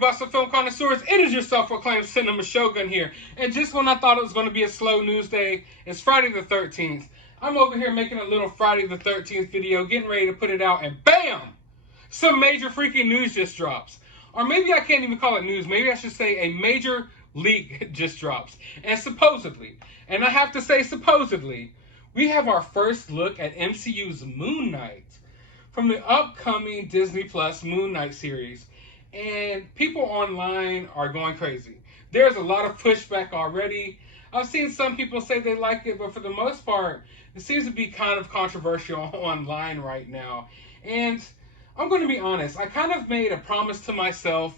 bustle film connoisseurs, it is your self-proclaimed cinema shogun here. And just when I thought it was going to be a slow news day, it's Friday the 13th. I'm over here making a little Friday the 13th video, getting ready to put it out, and BAM! Some major freaking news just drops. Or maybe I can't even call it news. Maybe I should say a major leak just drops. And supposedly, and I have to say supposedly, we have our first look at MCU's Moon Knight from the upcoming Disney Plus Moon Knight series. And people online are going crazy. There's a lot of pushback already. I've seen some people say they like it, but for the most part, it seems to be kind of controversial online right now. And I'm going to be honest, I kind of made a promise to myself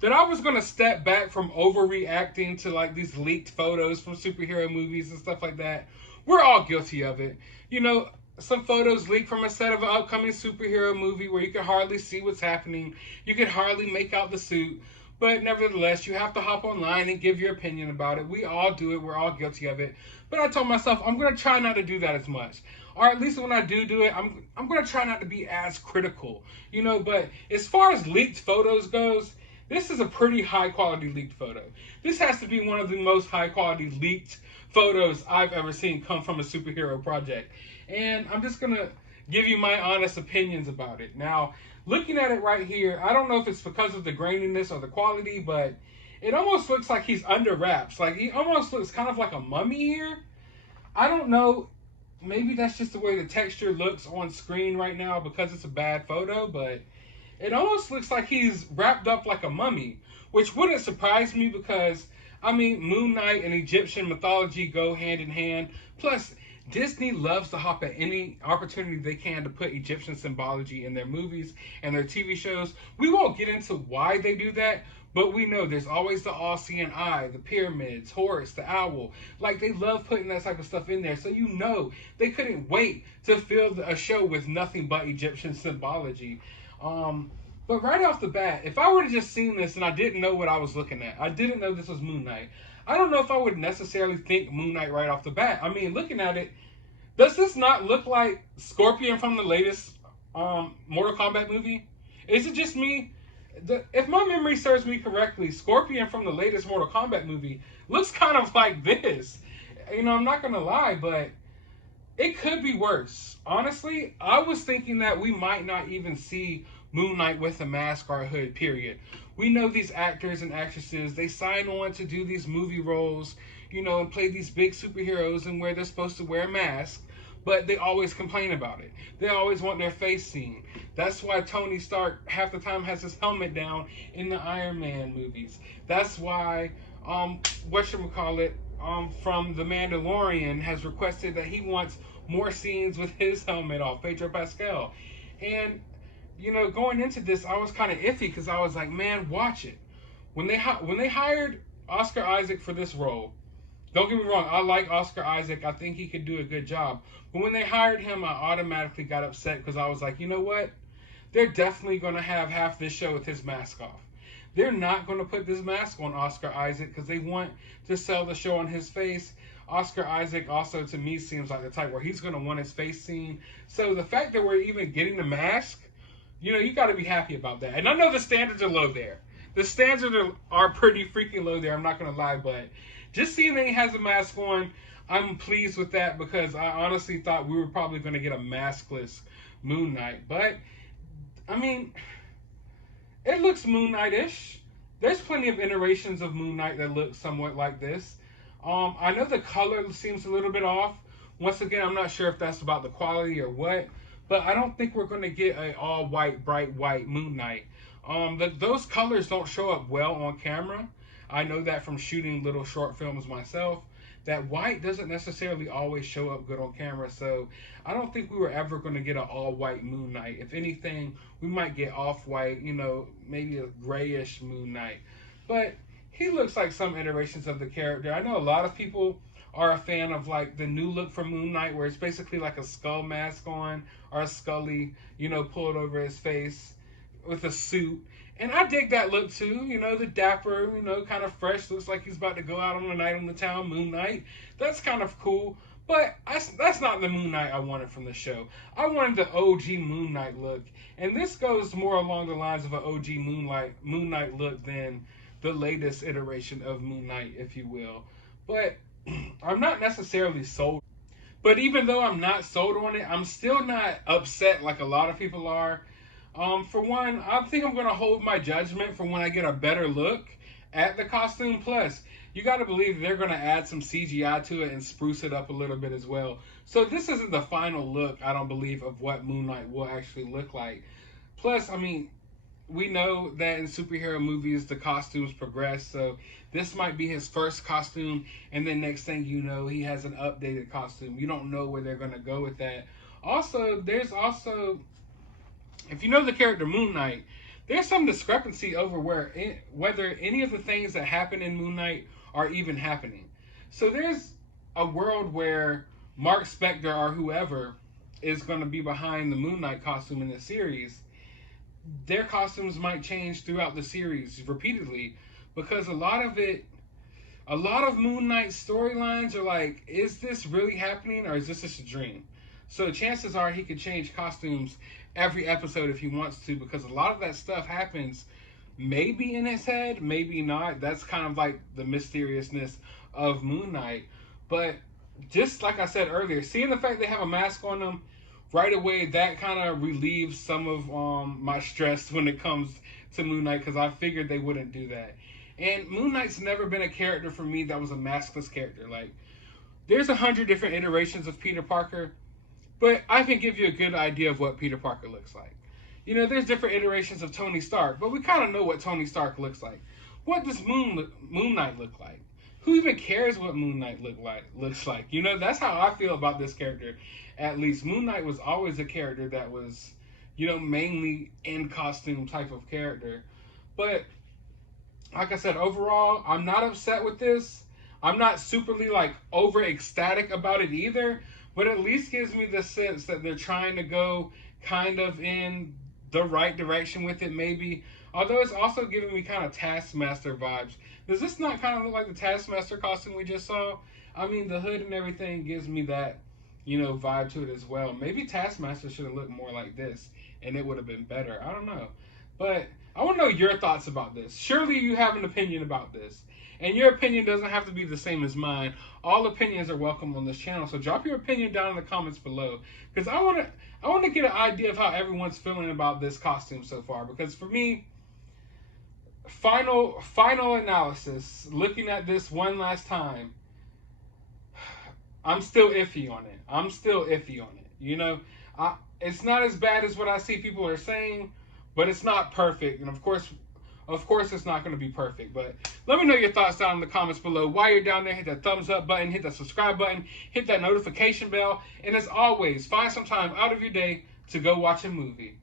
that I was going to step back from overreacting to like these leaked photos from superhero movies and stuff like that. We're all guilty of it. You know, some photos leaked from a set of an upcoming superhero movie where you can hardly see what's happening. You can hardly make out the suit. But nevertheless, you have to hop online and give your opinion about it. We all do it. We're all guilty of it. But I told myself I'm going to try not to do that as much. Or at least when I do it, I'm going to try not to be as critical. You know, but as far as leaked photos goes, this is a pretty high quality leaked photo. This has to be one of the most high quality leaked photos I've ever seen come from a superhero project. And I'm just going to give you my honest opinions about it. Now, looking at it right here, I don't know if it's because of the graininess or the quality, but it almost looks like he's under wraps. Like, he almost looks kind of like a mummy here. I don't know. Maybe that's just the way the texture looks on screen right now because it's a bad photo, but it almost looks like he's wrapped up like a mummy, which wouldn't surprise me because, I mean, Moon Knight and Egyptian mythology go hand in hand. Plus, Disney loves to hop at any opportunity they can to put Egyptian symbology in their movies and their TV shows. We won't get into why they do that, but we know there's always the all-seeing eye, the pyramids, Horus, the owl. Like, they love putting that type of stuff in there, so you know they couldn't wait to fill a show with nothing but Egyptian symbology. But right off the bat, if I were to just seen this and I didn't know what I was looking at, I didn't know this was Moon Knight, I don't know if I would necessarily think Moon Knight right off the bat. I mean, looking at it, does this not look like Scorpion from the latest Mortal Kombat movie? Is it just me? If my memory serves me correctly, Scorpion from the latest Mortal Kombat movie looks kind of like this. You know, I'm not going to lie, but it could be worse. Honestly, I was thinking that we might not even see Moon Knight with a mask or a hood, period. We know these actors and actresses, they sign on to do these movie roles, you know, and play these big superheroes and where they're supposed to wear a mask, but they always complain about it. They always want their face seen. That's why Tony Stark half the time has his helmet down in the Iron Man movies. That's why, whatchamacallit, from The Mandalorian has requested that he wants more scenes with his helmet off, Pedro Pascal. And you know, going into this, I was kind of iffy because I was like, man, watch it. When they hired Oscar Isaac for this role, don't get me wrong, I like Oscar Isaac. I think he could do a good job. But when they hired him, I automatically got upset because I was like, you know what? They're definitely going to have half this show with his mask off. They're not going to put this mask on Oscar Isaac because they want to sell the show on his face. Oscar Isaac also, to me, seems like the type where he's going to want his face seen. So the fact that we're even getting the mask, you know, you got to be happy about that. And I know the standards are low there. The standards are pretty freaking low there, I'm not going to lie. But just seeing that he has a mask on, I'm pleased with that because I honestly thought we were probably going to get a maskless Moon Knight. But, I mean, it looks Moon Knight-ish. There's plenty of iterations of Moon Knight that look somewhat like this. I know the color seems a little bit off. Once again, I'm not sure if that's about the quality or what. But I don't think we're going to get an all-white, bright white Moon Knight. Those colors don't show up well on camera. I know that from shooting little short films myself. That white doesn't necessarily always show up good on camera. So I don't think we were ever going to get an all-white Moon Knight. If anything, we might get off-white, you know, maybe a grayish Moon Knight. But he looks like some iterations of the character. I know a lot of people are a fan of like the new look for Moon Knight where it's basically like a skull mask on or a Scully, you know, pulled over his face with a suit. And I dig that look too, you know, the dapper, you know, kind of fresh, looks like he's about to go out on a night on the town, Moon Knight. That's kind of cool. But that's not the Moon Knight I wanted from the show. I wanted the OG Moon Knight look. And this goes more along the lines of an OG Moon Knight look than the latest iteration of Moon Knight, if you will. But I'm not necessarily sold. But even though I'm not sold on it, I'm still not upset like a lot of people are. For one, I think I'm going to hold my judgment for when I get a better look at the costume. Plus, you got to believe they're going to add some CGI to it and spruce it up a little bit as well. So this isn't the final look, I don't believe, of what Moon Knight will actually look like. Plus, I mean, we know that in superhero movies the costumes progress, so this might be his first costume, and then next thing you know, he has an updated costume. You don't know where they're going to go with that. Also, if you know the character Moon Knight, there's some discrepancy over whether any of the things that happen in Moon Knight are even happening. So there's a world where Mark Spector or whoever is going to be behind the Moon Knight costume in the series. Their costumes might change throughout the series repeatedly, because a lot of Moon Knight storylines are like, is this really happening or is this just a dream? So chances are he could change costumes every episode if he wants to, because a lot of that stuff happens maybe in his head, maybe not. That's kind of like the mysteriousness of Moon Knight. But just like I said earlier, seeing the fact they have a mask on them right away, that kind of relieves some of my stress when it comes to Moon Knight, because I figured they wouldn't do that. And Moon Knight's never been a character for me that was a maskless character. Like, there's 100 different iterations of Peter Parker, but I can give you a good idea of what Peter Parker looks like. You know, there's different iterations of Tony Stark, but we kind of know what Tony Stark looks like. What does Moon Knight look like? Who even cares what Moon Knight looks like? You know, that's how I feel about this character. At least Moon Knight was always a character that was, you know, mainly in costume type of character. But like I said, overall, I'm not upset with this. I'm not superly like over ecstatic about it either, but at least gives me the sense that they're trying to go kind of in the right direction with it, maybe. Although it's also giving me kind of Taskmaster vibes. Does this not kind of look like the Taskmaster costume we just saw? I mean, the hood and everything gives me that, you know, vibe to it as well. Maybe Taskmaster should have looked more like this, and it would have been better. I don't know. But I want to know your thoughts about this. Surely you have an opinion about this. And your opinion doesn't have to be the same as mine. All opinions are welcome on this channel. So drop your opinion down in the comments below, because I want to get an idea of how everyone's feeling about this costume so far. Because for me, final analysis, looking at this one last time, I'm still iffy on it. You know, it's not as bad as what I see people are saying, but it's not perfect. And of course it's not going to be perfect. But let me know your thoughts down in the comments below. While you're down there, hit that thumbs up button, hit that subscribe button, hit that notification bell. And as always, find some time out of your day to go watch a movie.